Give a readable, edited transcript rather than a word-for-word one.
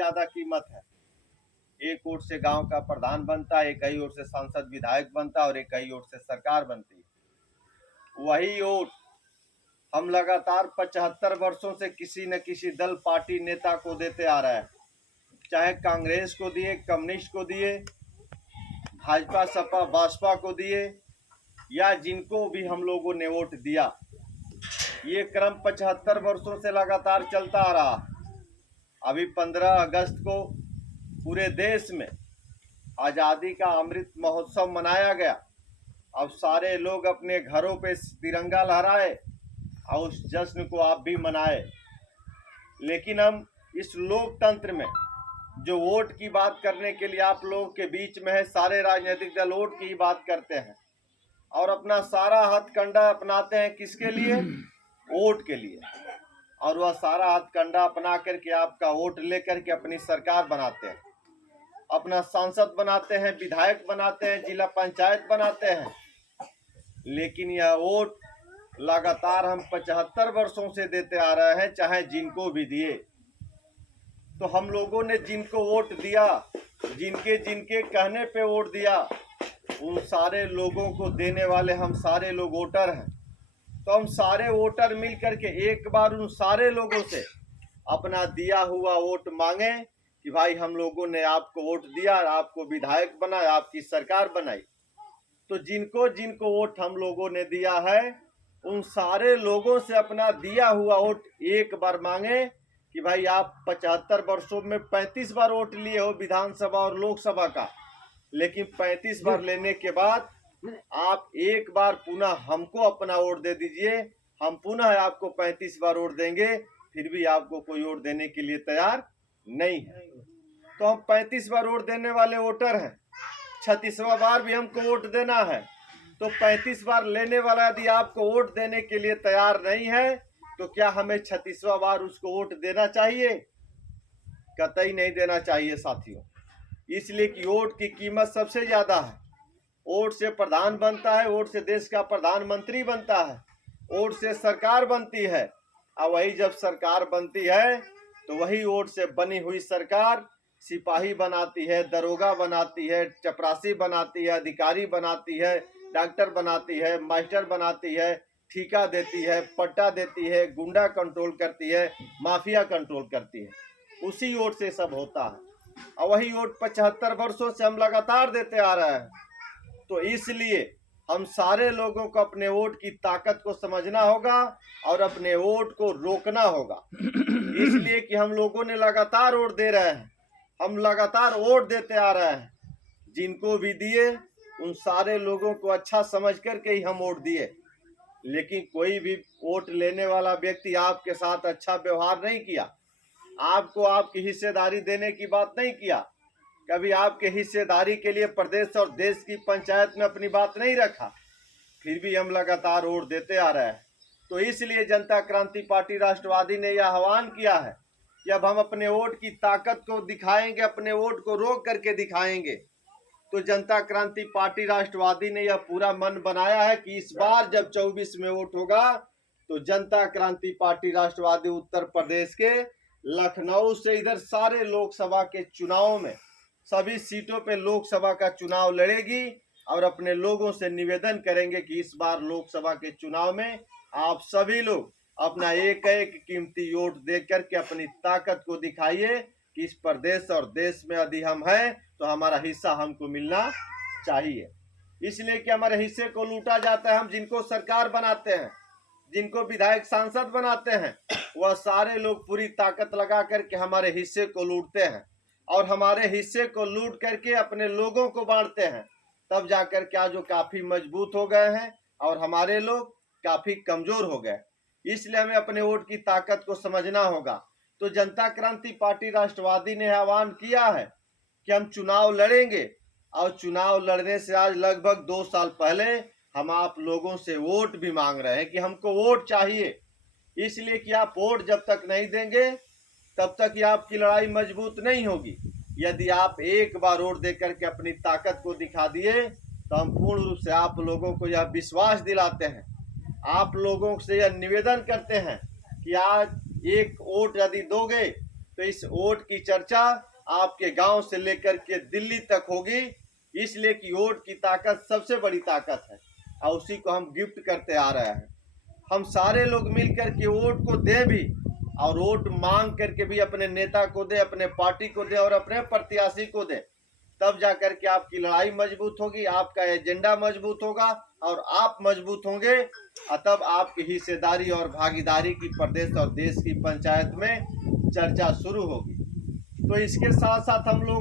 ज्यादा कीमत है। एक ओट से गांव का प्रधान बनता है, एक ही ओट से सांसद विधायक बनता है और एक ही ओट से सरकार बनती है। वही ओट हम लगातार 75 वर्षों से किसी न किसी दल पार्टी नेता को देते आ रहे हैं, चाहे कांग्रेस को दिए, कम्युनिस्ट को दिए, भाजपा सपा बसपा को दिए, या जिनको भी हम लोगों ने वोट दिया। ये क्रम 75 वर्षों से लगातार चलता आ रहा। अभी 15 अगस्त को पूरे देश में आज़ादी का अमृत महोत्सव मनाया गया। अब सारे लोग अपने घरों पे तिरंगा लहराए और उस जश्न को आप भी मनाए। लेकिन हम इस लोकतंत्र में जो वोट की बात करने के लिए आप लोगों के बीच में है, सारे राजनीतिक दल वोट की बात करते हैं और अपना सारा हथकंडा अपनाते हैं। किसके लिए? वोट के लिए। और वह सारा हथकंडा अपना करके आपका वोट लेकर के अपनी सरकार बनाते हैं, अपना सांसद बनाते हैं, विधायक बनाते हैं, जिला पंचायत बनाते हैं। लेकिन यह वोट लगातार हम 75 वर्षों से देते आ रहे हैं, चाहे जिनको भी दिए। तो हम लोगों ने जिनको वोट दिया, जिनके जिनके कहने पे वोट दिया, उन सारे लोगों को देने वाले हम सारे लोग वोटर हैं। तो हम सारे वोटर मिल करके एक बार उन सारे लोगों से अपना दिया हुआ वोट मांगे कि भाई हम लोगों ने आपको वोट दिया, आपको विधायक बनाया, आपकी सरकार बनाई। तो जिनको जिनको वोट हम लोगों ने दिया है, उन सारे लोगों से अपना दिया हुआ वोट एक बार मांगे कि भाई आप 75 वर्षों में 35 बार वोट लिए हो विधानसभा और लोकसभा का, लेकिन 35 बार लेने के बाद आप एक बार पुनः हमको अपना वोट दे दीजिए। हम पुनः आपको 35 बार वोट देंगे, फिर भी आपको कोई वोट देने के लिए तैयार नहीं है। तो हम 35 बार वोट देने वाले वोटर हैं, 36वां बार भी हमको वोट देना है। तो 35 बार लेने वाला यदि आपको वोट देने के लिए तैयार नहीं है, तो क्या हमें 36वां बार उसको वोट देना चाहिए? कतई नहीं देना चाहिए साथियों। इसलिए कि वोट की कीमत सबसे ज्यादा है। वोट से प्रधान बनता है, वोट से देश का प्रधानमंत्री बनता है, वोट से सरकार बनती है। और वही जब सरकार बनती है तो वही वोट से बनी हुई सरकार सिपाही बनाती है, दरोगा बनाती है, चपरासी बनाती है, अधिकारी बनाती है, डॉक्टर बनाती है, मास्टर बनाती है, ठेका देती है, पट्टा देती है, गुंडा कंट्रोल करती है, माफिया कंट्रोल करती है। उसी वोट से सब होता है। और वही वोट 75 वर्षों से हम लगातार देते आ रहे हैं। तो इसलिए हम सारे लोगों को अपने वोट की ताकत को समझना होगा और अपने वोट को रोकना होगा। इसलिए कि हम लोगों ने लगातार वोट दे रहे हैं, हम लगातार वोट देते आ रहे हैं। जिनको भी दिए उन सारे लोगों को अच्छा समझ करके ही हम वोट दिए। लेकिन कोई भी वोट लेने वाला व्यक्ति आपके साथ अच्छा व्यवहार नहीं किया, आपको आपकी हिस्सेदारी देने की बात नहीं किया, कभी आपके हिस्सेदारी के लिए प्रदेश और देश की पंचायत में अपनी बात नहीं रखा, फिर भी हम लगातार वोट देते आ रहे हैं। तो इसलिए जनता क्रांति पार्टी राष्ट्रवादी ने यह आह्वान किया है कि अब हम अपने वोट की ताकत को दिखाएंगे, अपने वोट को रोक करके दिखाएंगे। तो जनता क्रांति पार्टी राष्ट्रवादी ने यह पूरा मन बनाया है कि इस बार जब 24 में वोट होगा तो जनता क्रांति पार्टी राष्ट्रवादी उत्तर प्रदेश के लखनऊ से इधर सारे लोकसभा के चुनाव में सभी सीटों पे लोकसभा का चुनाव लड़ेगी और अपने लोगों से निवेदन करेंगे कि इस बार लोकसभा के चुनाव में आप सभी लोग अपना एक एक कीमती वोट दे करके अपनी ताकत को दिखाइए कि इस प्रदेश और देश में यदि हम हैं तो हमारा हिस्सा हमको मिलना चाहिए। इसलिए कि हमारे हिस्से को लूटा जाता है। हम जिनको सरकार बनाते हैं, जिनको विधायक सांसद बनाते हैं, वह सारे लोग पूरी ताकत लगा करके हमारे हिस्से को लूटते हैं और हमारे हिस्से को लूट करके अपने लोगों को बांटते हैं। तब जाकर क्या जो काफी मजबूत हो गए हैं और हमारे लोग काफी कमजोर हो गए। इसलिए हमें अपने वोट की ताकत को समझना होगा। तो जनता क्रांति पार्टी राष्ट्रवादी ने आह्वान किया है कि हम चुनाव लड़ेंगे और चुनाव लड़ने से आज लगभग 2 साल पहले हम आप लोगों से वोट भी मांग रहे हैं कि हमको वोट चाहिए। इसलिए कि आप वोट जब तक नहीं देंगे तब तक ये आपकी लड़ाई मजबूत नहीं होगी। यदि आप एक बार वोट देकर के अपनी ताकत को दिखा दिए तो हम पूर्ण रूप से आप लोगों को यह विश्वास दिलाते हैं, आप लोगों से यह निवेदन करते हैं कि आज एक वोट यदि दोगे तो इस वोट की चर्चा आपके गांव से लेकर के दिल्ली तक होगी, इसलिए कि वोट की ताकत सबसे बड़ी ताकत है और उसी को हम गिफ्ट करते आ रहे हैं। हम सारे लोग मिलकर के वोट को दें भी और वोट मांग करके भी अपने नेता को दे, अपने पार्टी को दे और अपने प्रत्याशी को दे, तब जाकर के आपकी लड़ाई मजबूत होगी, आपका एजेंडा मजबूत होगा और आप मजबूत होंगे, तब आपकी हिस्सेदारी और भागीदारी की प्रदेश और देश की पंचायत में चर्चा शुरू होगी। तो इसके साथ साथ हम लोग